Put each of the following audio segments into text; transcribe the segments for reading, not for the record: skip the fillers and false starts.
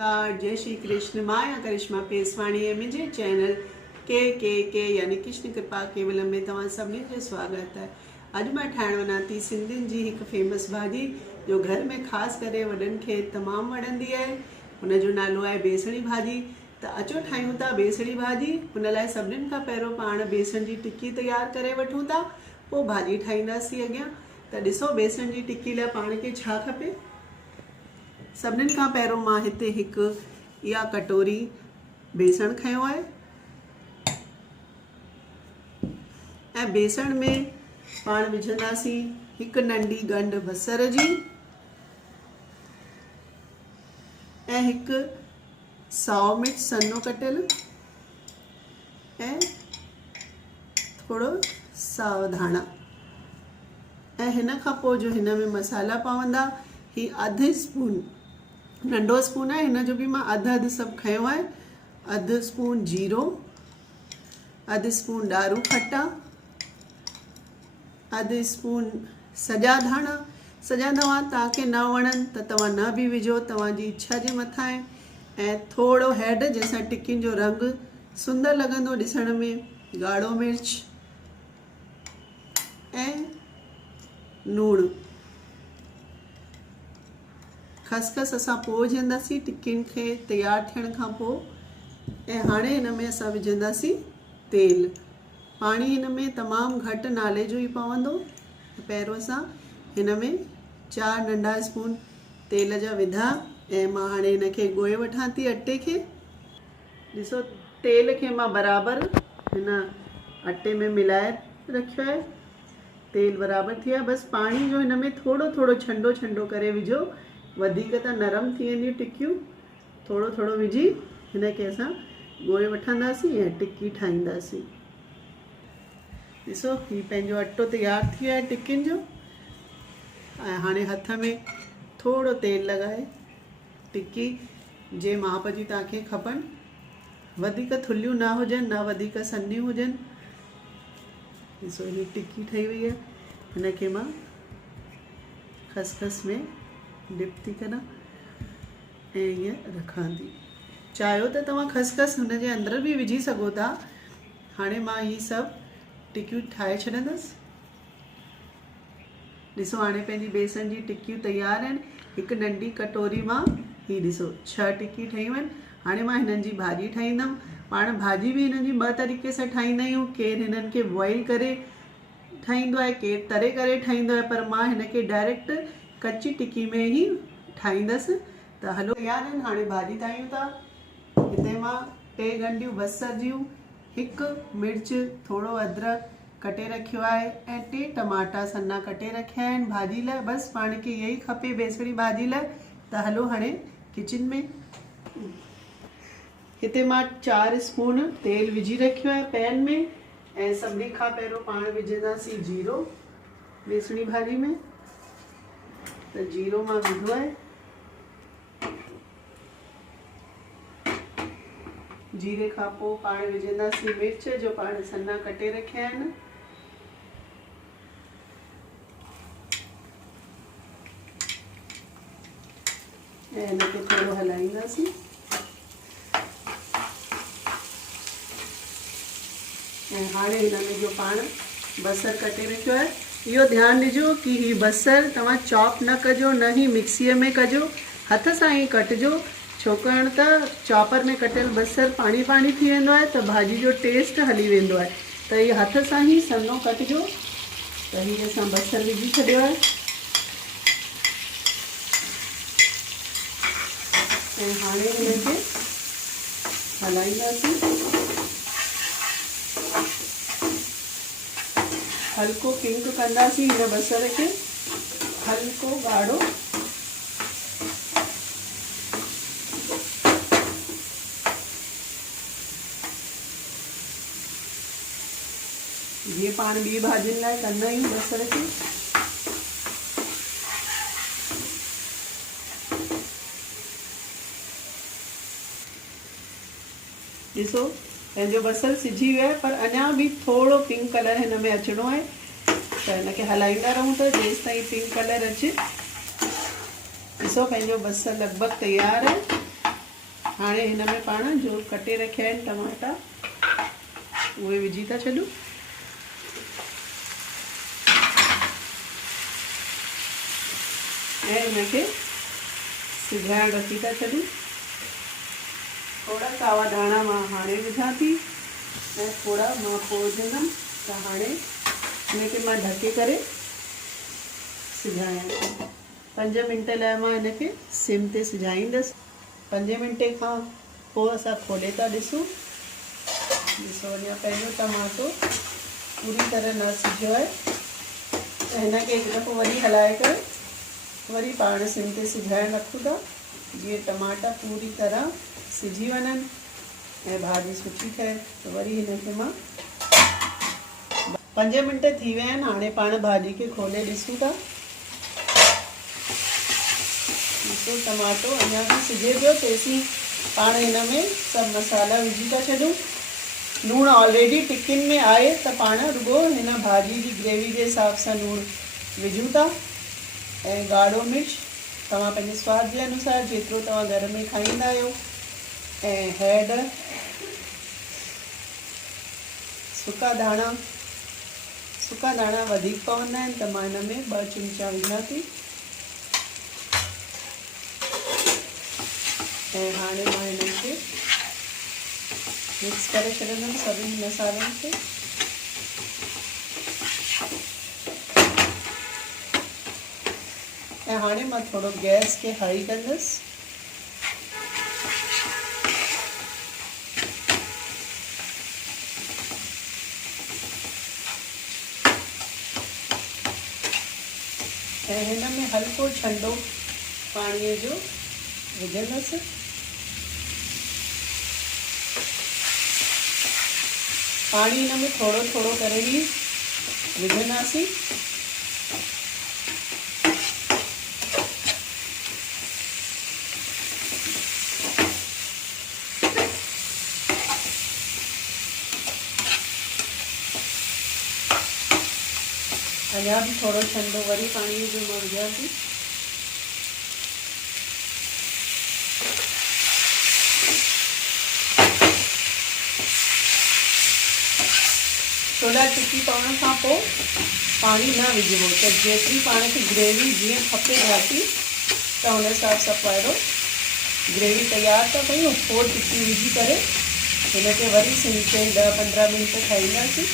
जय श्री कृष्ण। माया करिश्मा पेसवाणी है मुझे चैनल के यानी कृष्ण कृपा केवलम में तव्हां सभिनी जो स्वागत है। अॼु मां ठाहिण वञा थी सिंधियुनि जी हिकु फेमस भाॼी जो घर में ख़ासि करे वॾनि खे तमामु वणंदी आहे। हुनजो नालो आहे बेसणी भाॼी। त अचो ठाहियूं था बेसणी भाॼी। हुन लाइ सभिनीनि खां पहिरियों पाण बेसण जी टिकी तयारु करे वठूं था, पोइ भाॼी ठाहींदासीं अॻियां। त ॾिसो बेसण जी टिकी लाइ पाण खे छा खपे। सभिनीनि खां पहिरियों मां हिते हिकु इहा कटोरी बेसण खयो आहे ऐं बेसण में पाण विझंदासीं हिकु नंढी ॻंढ बसर जी ऐं हिकु साओ मिर्च सन्नो कटियल ऐं थोरो साओ धाणा। ऐं हिन खां पोइ जो हिन में मसाला पवंदा, ही अधु स्पून नंढो स्पून है, हिन जो भी मां अधु सभु खयो आहे। अधु स्पून जीरो, अधु स्पून ॾारू खट्टा, अधु स्पून सॼा धाणा। सॼा धाणा तव्हांखे न वणनि त तव्हां न बि विझो, तव्हांजी इच्छा जे मथां आहे। ऐं थोरो हैड जंहिंसां टिकियुनि जो रंग सुंदर लॻंदो ॾिसण में, ॻाढ़ो मिर्च ऐं लूणु। खसखस असां पोइ विझंदासीं टिकियुनि खे तयारु थियण खां पोइ। ऐं हाणे हिन में असां विझंदासीं तेल। पाणी हिन में तमामु घटि नाले जो ई पवंदो। पहिरियों असां हिन में 4 नंढा स्पून तेल जा विधा ऐं मां हाणे हिन खे ॻोहे वठां थी अटे खे। ॾिसो तेल खे मां बराबरि हिन अटे में मिलाए रखियो आहे। तेल बराबरि थी आहे। बसि पाणी जो हिन में थोरो थोरो छंडो छंडो करे विझो, वधीक त नरम थी वेंदियूं टिकियूं। थोरो थोरो विझी हिन खे असां ॻोहे वठंदासीं ऐं टिकी ठाहींदासीं। ॾिसो हीउ पंहिंजो अटो तयारु थी वियो आहे टिकियुनि जो। ऐं हाणे हथ में थोरो तेल लॻाए टिकी जे माप जी तव्हांखे खपनि, वधीक थुल्हियूं न हुजनि न वधीक सन्हियूं हुजनि। ॾिसो हीअ टिकी ठही वई आहे। हिन खे मां खसखस में डिप थी करा ऐं ईअं रखां थी। चाहियो त तव्हां खसखस हुन जे अंदरि बि विझी सघो था। हाणे मां हीअ सभु टिकियूं ठाहे छॾंदसि। ॾिसो हाणे पंहिंजी बेसण जी टिकियूं तयारु आहिनि। हिकु नंढी कटोरी मां हीअ ॾिसो 6 टिकी ठहियूं आहिनि। हाणे मां हिननि जी भाॼी ठाहींदमि। पाण भाॼी बि हिननि जी 2 तरीक़े सां ठाहींदा आहियूं। केरु हिननि खे बॉइल करे ठाहींदो आहे, केरु तरे करे ठाहींदो आहे, पर मां हिन खे डायरेक्ट कच्ची टिकी में ही ठाहींदसि। त हलो तयारु आहिनि। हाणे भाॼी ठाहियूं था। हिते मां 2 ॻंढियूं बसर जूं, हिकु मिर्च, थोरो अदरक कटे रखियो आहे ऐं 2 टमाटा सन्ना कटे रखिया आहिनि भाॼी लाइ। बसि पाण खे इहो ई खपे बेसणी भाॼी लाइ। त हलो हाणे किचन में। हिते मां 4 स्पून तेल विझी रखियो आहे पैन में। ऐं सभिनी खां पहिरियों पाण विझंदासीं जीरो बेसणी भाॼी में। त जीरो मां विधो आहे। जीरे खां पोइ पाण विझंदासीं मिर्च जो पाण सन्ना कटे रखिया आहिनि। ऐं हिन खे थोरो हलाईंदासीं। ऐं हाणे हिन में जो पाण बसर कटे रखियो आहे, इहो ध्यानु ॾिजो कि हीउ बसर तव्हां चॉप न कजो, न ही मिक्सीअ में कजो, हथ सां ई कटिजो। छाकाणि त चॉपर में कटियल बसर पाणी पाणी थी वेंदो आहे त भाॼी जो टेस्ट हली वेंदो आहे। त इहो हथ सां ई सन्नो कटिजो। त हीअ असां बसर विझी छॾियो आहे ऐं हाणे हिन खे हलाईंदासीं। हल्को पिंक कंदासीं हिन बसर खे, हल्को ॻाढ़ो। जीअं पाण ॿी भाॼियुनि लाइ कंदा आहियूं बसर खे। ॾिसो पंहिंजो बसर सिझी वियो आहे, पर अञा बि थोरो पिंक कलर हिन में अचिणो आहे। त हिन खे हलाईंदा रहूं था जेसि ताईं पिंक कलर अचे। ॾिसो पंहिंजो बसर लॻभॻि तयारु है। हाणे हिन में पाण जो कटे रखिया आहिनि टमाटा उहे विझी था छॾूं। ऐं हिनखे सिझाइण रखी था छॾूं। थोड़ा सावा धाणा मां हाणे विझां थी ऐं थोड़ा मां पोइ विझंदमि। त हाणे हिनखे मां ढके करे सिझायां थी। 5 मिंट लाइ मां हिनखे सिम ते सिझाईंदसि। 5 मिंटे खां पोइ असां खोले था ॾिसूं। ॾिसो अञा पंहिंजो टमाटो पूरी तरह न सिझियो आहे। त हिनखे हिकु दफ़ो वरी हलाए करे वरी पाण सिम ते सिझाइण रखूं था जीअं टमाटा पूरी तरह सिझी वञनि ऐं भाॼी सुठी ठहे। त वरी हिनखे मां 5 मिंट थी विया आहिनि। हाणे पाण भाॼी खे खोले ॾिसूं था। ॾिसो टमाटो अञा बि सिझे पियो। तेसीं पाण हिन में सभु मसाला विझी था छॾूं। लूणु ऑलरेडी टिकिन में आहे त पाण रुॻो हिन भाॼी जी ग्रेवी जे हिसाब सां लूणु विझूं था। ऐं ॻाढ़ो मिर्च तव्हां पंहिंजे स्वाद जे अनुसार जेतिरो तव्हां घर में खाईंदा आहियो। ऐं हैड सुका दाणा वधीक पवंदा आहिनि त मां हिन में 2 चमचा विझां थी। ऐं हाणे मां हिननि खे मिक्स करे छॾंदमि सभिनी मसालनि खे। ऐं हाणे मां थोरो गैस खे हाई कंदसि। ऐं हिन में हल्को ठंडो पाणीअ जो विझंदसि। पाणी हिन में थोरो थोरो करे ई विझंदासीं। अञा भी थोड़ो ठंडो वरी पानी जो मां विझां थी। छोला टिक्की पाउण खां पोइ पानी न विझिबो त जेतिरी पाण खे ग्रेवी जीअं खपे घाटी त हुन हिसाब सां पहिरियों ग्रेवी तैयार था कयूं। पोइ टिक्की विझी करे हिनखे वरी सिम ते 10-15 मिंट ठाहींदासीं।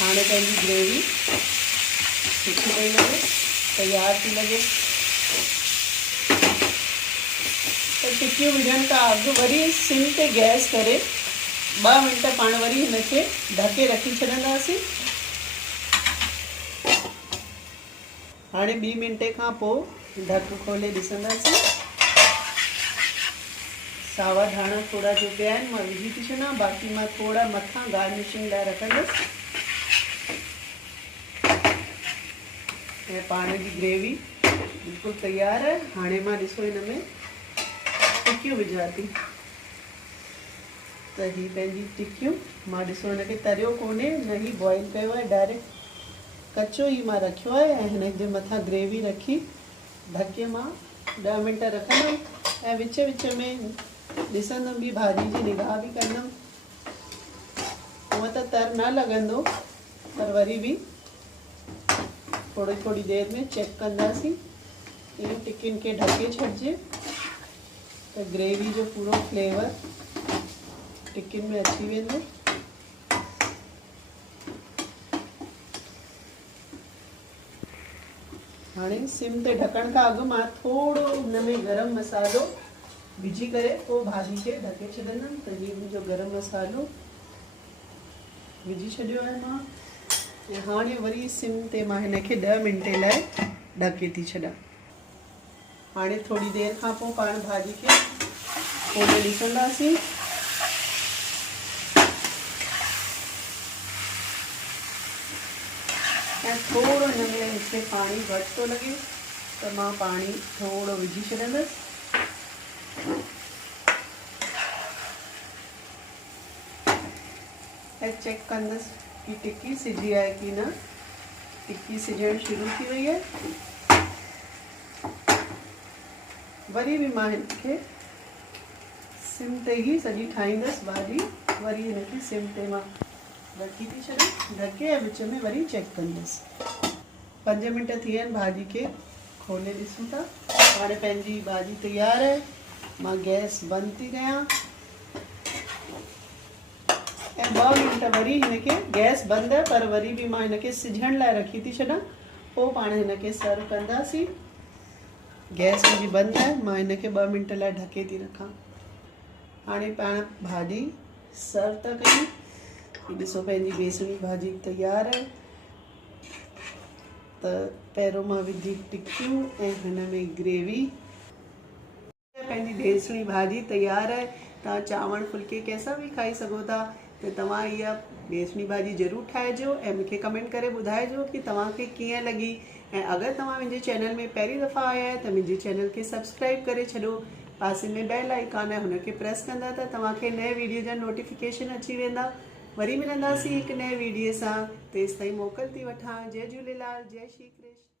हाणे पंहिंजी ग्रेवी सुठी पई लगे, तैयार थी लगे। तो टिक्कियूं विझण खां अॻु वरी सिम ते गैस करे 2 मिंट पाण वरी हिनखे ढके रखी छॾंदासीं। हाणे 2 मिंटे खां पोइ ढक खोले ॾिसंदासीं। सावा धाणा थोड़ा जो पिया आहिनि मां विझी थी छॾां, बाक़ी मां थोड़ा मथां गार्निशिंग लाइ रखंदसि। ऐं पाण जी ग्रेवी बिल्कुल तैयार है। हाणे मां ॾिसो हिन में टिक्कियूं विझां थी। त ही पंहिंजी टिक्कियूं मां ॾिसो हिनखे तरियो कोन्हे, न ही बॉइल कयो आहे, डायरेक्ट कचो ही मां रखियो आहे। ऐं हिन जे मथां ग्रेवी रखी ढके मां 10 मिंट रखंदमि। ऐं विच विच में ॾिसंदमि भी भाॼी जी निगाह भी कंदमि। हूअं त तर न लॻंदो, पर वरी भी थोड़ी थोड़ी देर में चेक कंदासीं। इन टिक्किन के ढके छॾिजे तो ग्रेवी जो पूरो फ्लेवर टिक्किन में अची वेंदो। हाणे सिम ते ढकण खां अॻु मां थोड़ो हिन में गरम मसालो विझी करे पोइ भाॼी खे ढके छॾंदमि। त हीअ मुंहिंजो गरम मसालो विझी छॾियो आहे मां। ऐं हाणे वरी सिम ते मां हिनखे 10 मिंटे लाइ ढके थी छॾां। हाणे थोड़ी देर खां पोइ पाण भाॼी खे खोले ॾिसंदासीं। ऐं थोड़ो हिन में मूंखे पाणी घटि थो लॻे त मां पाणी थोड़ो विझी छॾंदसि। ऐं चेक कंदसि कि टिक्की सिजी आहे कि न। टिक्की सिजण शुरू थी वई आहे। वरी बि मां हिनखे सिम ते ई सॼी ठाहींदसि भाॼी। वरी हिनखे सिम ते मां रखी थी छॾियां ढके, ऐं विच में वरी चेक कंदसि। 5 मिंट थी विया आहिनि भाॼी खे खोले ॾिसूं था। हाणे पंहिंजी भाॼी तयारु आहे। मां गैस बंदि थी कयां ऐं 2 मिंट वरी हिनखे, गैस बंदि आहे पर वरी बि मां हिनखे सिझण लाइ रखी थी छॾां। पोइ पाण हिनखे सर्व कंदासीं। गैस मुंहिंजी बंदि आहे, मां हिनखे 2 मिंट लाइ ढके थी रखां। हाणे पाण भाॼी सर्व था कयूं। ॾिसो पंहिंजी बेसणी भाॼी तयारु आहे। त पहिरियों मां विधी टिक्कियूं ऐं हिन में ग्रेवी। पंहिंजी बेसणी भाॼी तयारु आहे। तव्हां चांवर फुल्के कंहिंसां बि खाई सघो था। त तव्हां इहा बेसणी भाॼी ज़रूरु ठाहिजो ऐं मूंखे कमेंट करे ॿुधाइजो कि तव्हांखे कीअं लॻी। ऐं अगरि तव्हां मुंहिंजे चैनल में पहिरीं दफ़ा आया आहियो त मुंहिंजे चैनल खे सब्सक्राइब करे छॾो। पासे में बेल आइकॉन आहे, हुनखे प्रेस कंदा त तव्हांखे नए वीडियो जा नोटिफिकेशन अची वेंदा। वरी मिलंदासीं हिकु नए वीडियो सां। तेसिताईं मोकल थी वठां। जय झूलेलाल, जय श्री कृष्ण।